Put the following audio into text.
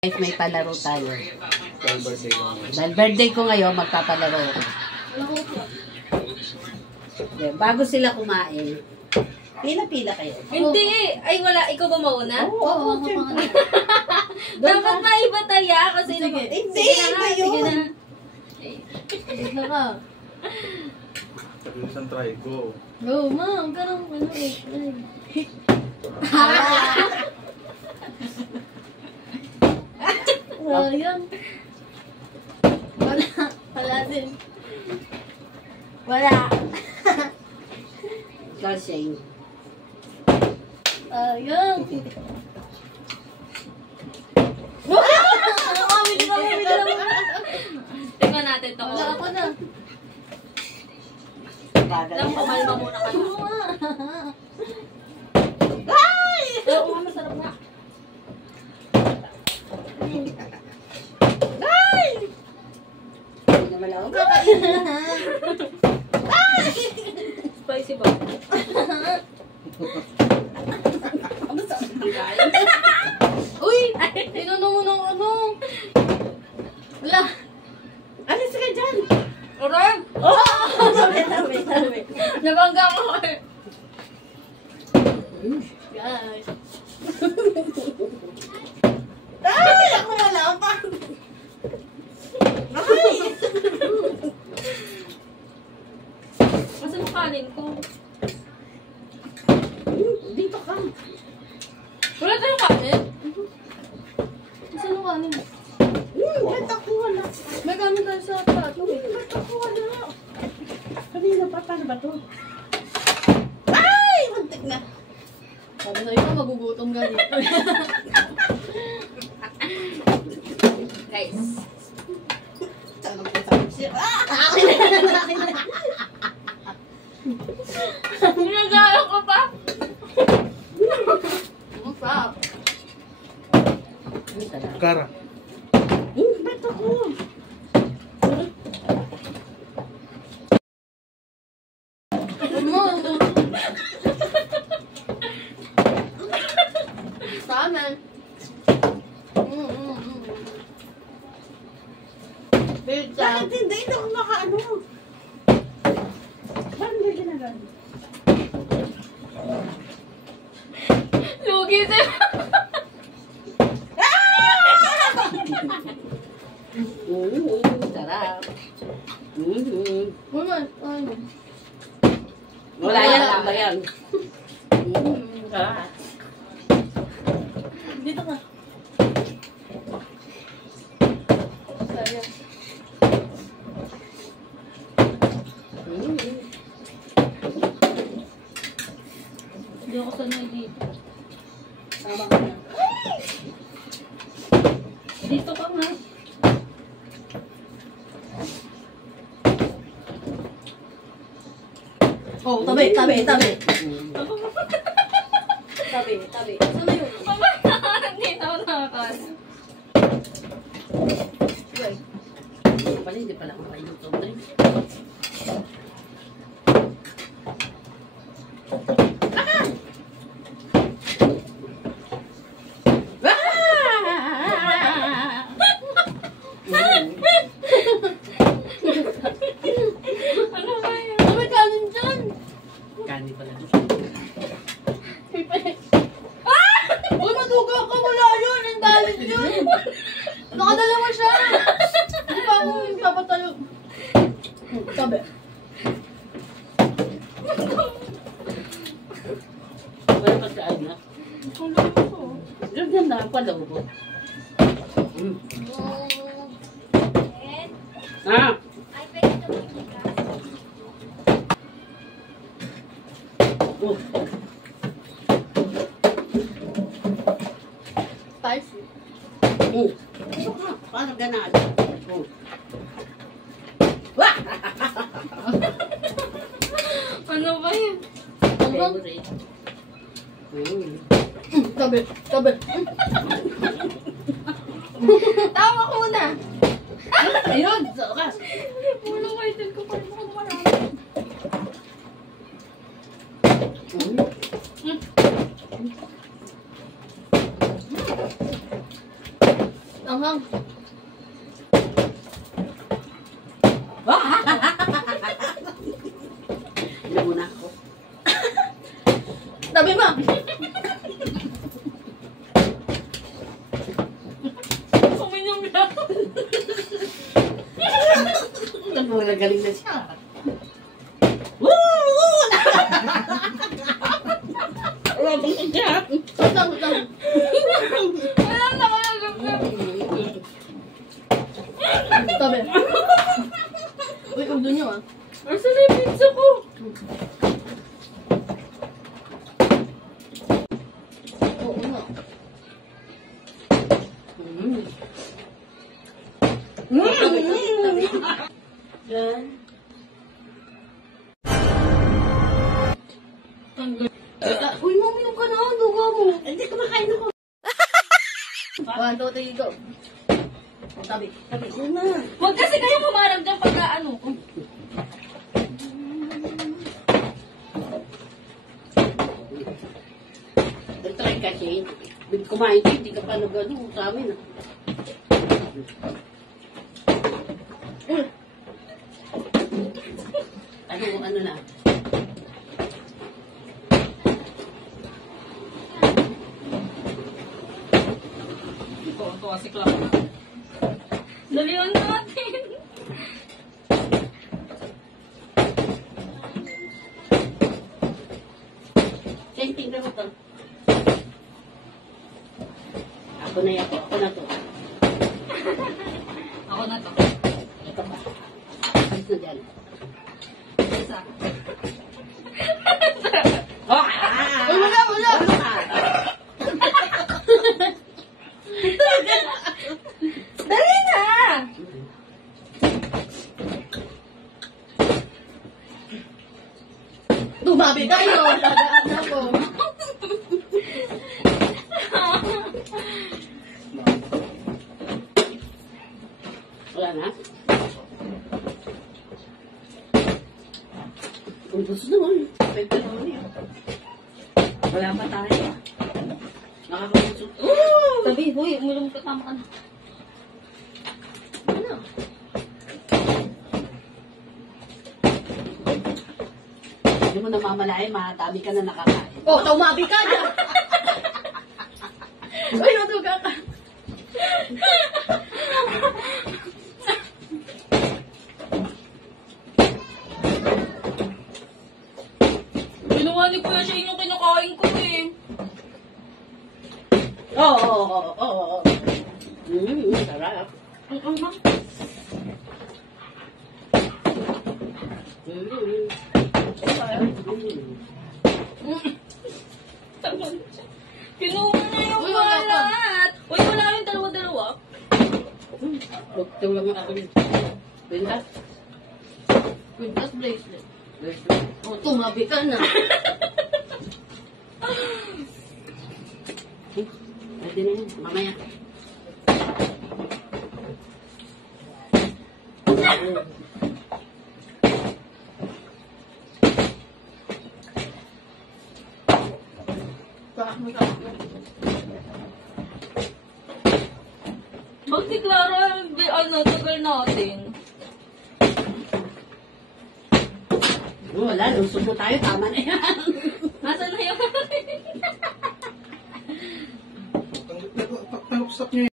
Guys, may palaro tayo. Dahil birthday ko. Dahil birthday ko ngayon, magpapalaro ako. Bago sila kumain, pila-pila kayo. Hindi eh. Ay, wala. Ikaw ba mauna? Oo, Dapat maiba tayo kasi Sige. Hindi, sige iba na, yun. sige na. Ito ka. Sabi isang try ko. Go, ma. Ang karang ano eh. Ayan. Wala. Wala din. Wala. Kasi, Ayan. Tingnan natin to. Wala ako na. Lang, pamalma muna kayo. ay! Oo, masarap na. Ay! Hindi naman ako. Spicy ba? Ano sa Uy! Tinanong mo ng ano? Wala. Alis ka dyan! Aray! Oh! Sabi. Nabangga ko eh. Guys. Ay! Ako wala pa! Ay! Asan yung kanin ko? Dito ka. Wala tayong kanin? Saan ang kanin? Ba't ako wala? May kanin tayo sa plato eh. Ba't ako wala? Kanina pa, paano ba to? Ay! Muntik na. Sabi sa'yo ka, magugutom ka dito. Guys. Saan ang sakit siya? Ginagaya ko pa. Ang sarap. Kara. Ba't ako? Ano? Ramen. Pizza. Bakit hindi ito ako makaano? Bakit hindi ginagano? Lugi siya. Sarap. Mama, ano? Wala yan, tama yan. Dito ka. Sayang. Hindi ako sanay dito. Tama ka na. Dito ka nga. Oh, tabi. Tabi. Saan na yun? Hindi na ako nakakain. Wait. Pala, hindi pala ako makaluto. Ano ba yun? Ano may kanin dyan? Kani pala. Uy, maduga ka. Wala yun. Ang dalit yun. Nakadalawa siya. Hindi pa ako papatayo. Tabi. Wala pa sa anak. Ang dami ko. Ganyan na ang palawo. Ah! Oh. Spicy. Oh. Paano ganaan? Oh. Wah! Ano ba yun? Favorite. Tabi. Tawa ko muna. Ayun! Sokas! Walang kaitin ko pa rin ako marami. Anghang. Hindi muna ako. Tabi mo. Uminom na. Nagagaling na siya. Wala bang siya? Utang, utang. Wala na kaya gagawin. Tabi. Uy, ulo niyo ah. Asan na yung pizza ko? Oo nga. Yan. Uy, maminom ka na. Duga mo. Hindi kumakain ako. 1, 2, 3, go. Tabi. Sabi ko na. Huwag kasi kayo kumarang dyan pagka ano. Nag-try kasi. Kumain ko, hindi ka pa nag-ano sa amin. Ano na? Ito kasi club. Dalihan natin. Same thing na mo to. Ako na yan. Ako na to. Ako na to. Ito pa. Alis na dyan. Isa. Oh! Uy, wala, wala. Dali na! Tumabi tayo. Tagaan na po. Wala na? Kung gusto naman. Pwede naman yun. Wala pa tayo. Nakakausap. Sabi, huy, uminom ka, tama ka na. Ano? Hindi mo namamalayan, matami ka na nakakain. Oh, tumabi ka na. Uy, natuga ka. Ginawa ni Kuya siya yung kinakain ko eh. Oo. Sarap. Ang ama. Kinuha na yung Uy, wala pa. balat. Uy, wala yung dalawa-dalawa. Tulong mo ako dito. Pintas? Quintas bracelet. Oh, tumabi ka na. Pwede na yun. Mamaya. Pakak mo ka. Ba't si Clara, tagal natin. Wala, lusog mo tayo. Tama na yan. Nasaan na yung... Taluksak niyo